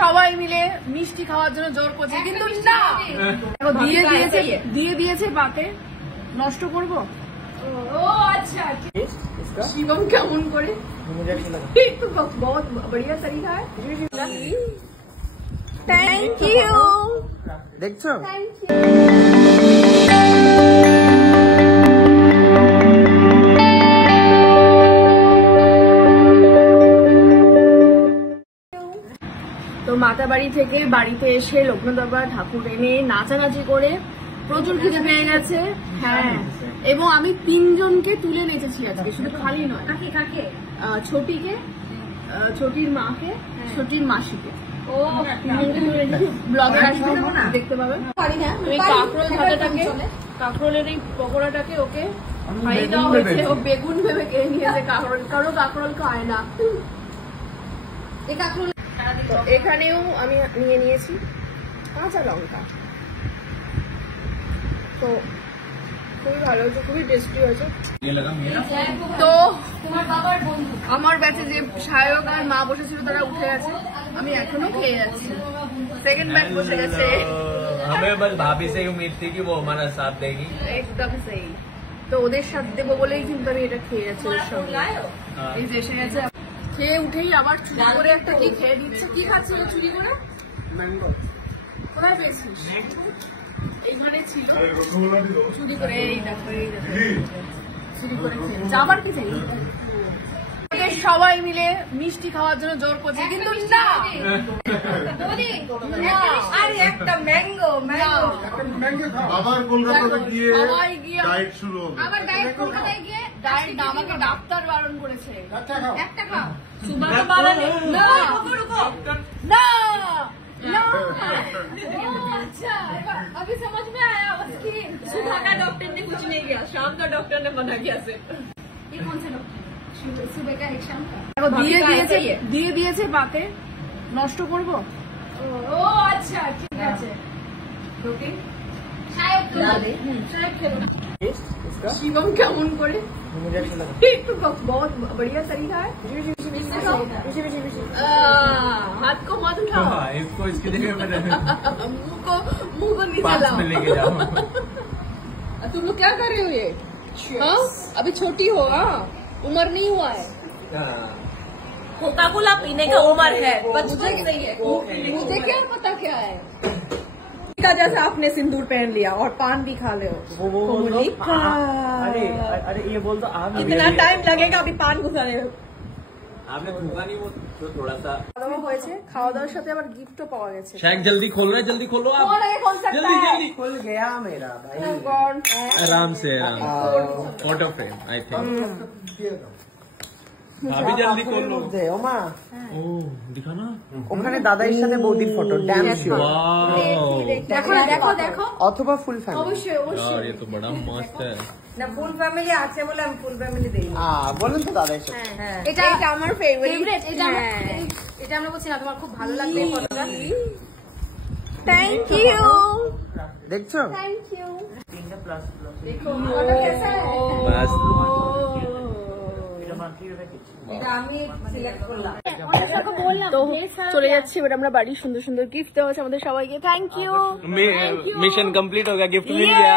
সবাই মিলে মিষ্টি খাওয়ার জন্য জোর করছে, কিন্তু না দিয়ে দিয়েছে পাতে। নষ্ট করবো? ও আচ্ছা, শিবম কেমন করে তো বহুত বড়িয়া তরিকা है। Thank you. দেখছো তো মাতাবাড়ি থেকে বাড়িতে এসে লক্ষ্মীদরবার ঠাকুর এনে নাচানাচি করে প্রচুর খিদে পেয়ে গেছে। হ্যাঁ, এবং আমি 3 জনকে তুলে নেচেছি আজকে, শুধু খালি নয়। ছোটিকে, ছোটির মাকে, ছোটির মাসিকে। ব্লগে আসবে, দেখতে পাবেন। কাঁকরোলের এই পকোড়াটাকে ওকে খাইয়ে দেওয়া হয়েছে। ও বেগুন ভেবে কে নিয়েছে কাঁকরোল, কারো কাঁকরোল খায় না। এখানেও আমি নিয়ে নিয়েছি কাঁচা লঙ্কা। তো খুবই ভালো হয়েছে, খুবই টেস্টি হয়েছে। তো আমার ব্যাচে যে সায়ক আর মা বসেছিল তারা উঠে গেছে, আমি এখনো খেয়ে যাচ্ছি। সেকেন্ড ব্যাচ বসে গেছে। हमें बस भाभी से उम्मीद थी कि वो हमारा साथ देगी। একদম সেই। তো ওদের সাথে দেবো বলেই কিন্তু আমি এটা খেয়ে যাচ্ছি ওর সঙ্গে। এই যে এসে গেছে, খেয়ে উঠেই আবার চুরি করে একটা কি খেয়ে দিচ্ছে। কি খাচ্ছে চুরি করে? ম্যাঙ্গো। কোথায় পেয়েছিস? এইখানে ছিল, চুরি করে। এই দেখো, এই দেখো, চুরি করে খেয়ে আবার কি চাই। সবাই মিলে মিষ্টি খাওয়ার জন্য জোর করছে, কিন্তু না। আরে একটা ম্যাঙ্গো আবার কলকাতাতে গিয়ে ডায়েট শুরু হবে। আবার ডায়েট কলকাতায় গিয়ে ডায়েট না, আমাকে ডাক্তার বারণ করেছে। একটা খাও। সুবাহ না না ना। अच्छा, अभी समझ में आया उसकी। सुबह का डॉक्टर ने कुछ नहीं किया, शाम का डॉक्टर ने मना किया सिर्फ। ये कौन से डॉक्टर? सुबह का एक शाम का। দিয়ে দিয়েছে পাতে। নষ্ট করবো? ও আচ্ছা, ঠিক আছে। ওকে, শিবম কেমন করে तो बहुत बढ़िया तरीका है। हाथ को मत उठाओ, इसको इसकी जगह पे मुंह को नीचे लाओ। लेके जाओ। तुम लोग क्या कर रहे हो? ये हाँ, अभी छोटी हो, हाँ, उम्र नहीं हुआ है। कोका कोला पीने का उम्र है, बचपन से ही है। मुझे क्या पता क्या है का, जैसा आपने सिंदूर पहन लिया और पान भी खा ले। अरे ये बोल तो आप इतना टाइम लगेगा अभी पान घुसाने। आपने भूखा नहीं, वो थोड़ा सा খাওয়া দাওয়ার সাথে আবার গিফটও পাওয়া গেছে। शायद जल्दी खोल रहा है, जल्दी खोलो आप। जल्दी जल्दी खुल गया मेरा भाई। आराम से, फोटो फ्रेम आई थिंक। भाभी जल्दी खोल लो। ओमा ओ दिखा ना, ওখানে দাদার সাথে বৌদির ফটো। Damn sure. দেখো না, দেখো দেখো, অথবা ফুল ফ্যামিলি। অবশ্যই অবশ্যই। यार ये तो बड़ा मस्त है। না, ফুল ফ্যামিলি আছে বলে আমি ফুল ফ্যামিলি দেই। বলেন তো দাদার সাথে। এটা আমার ফেভারিট। এটা আমরা বলছি না, তোমার খুব ভালো লাগবে এই ফটোটা। Thank you. দেখছো থ্যাংক ইউ। দেখো ফটো कैसा है? बस এটা আমি সিলেক্ট করলাম। তো চলে যাচ্ছি এবার আমরা বাড়ি। সুন্দর সুন্দর গিফট দেওয়া আছে আমাদের সবাইকে। Thank you. मिशन कंप्लीट हो गया, गिफ्ट मिल गया।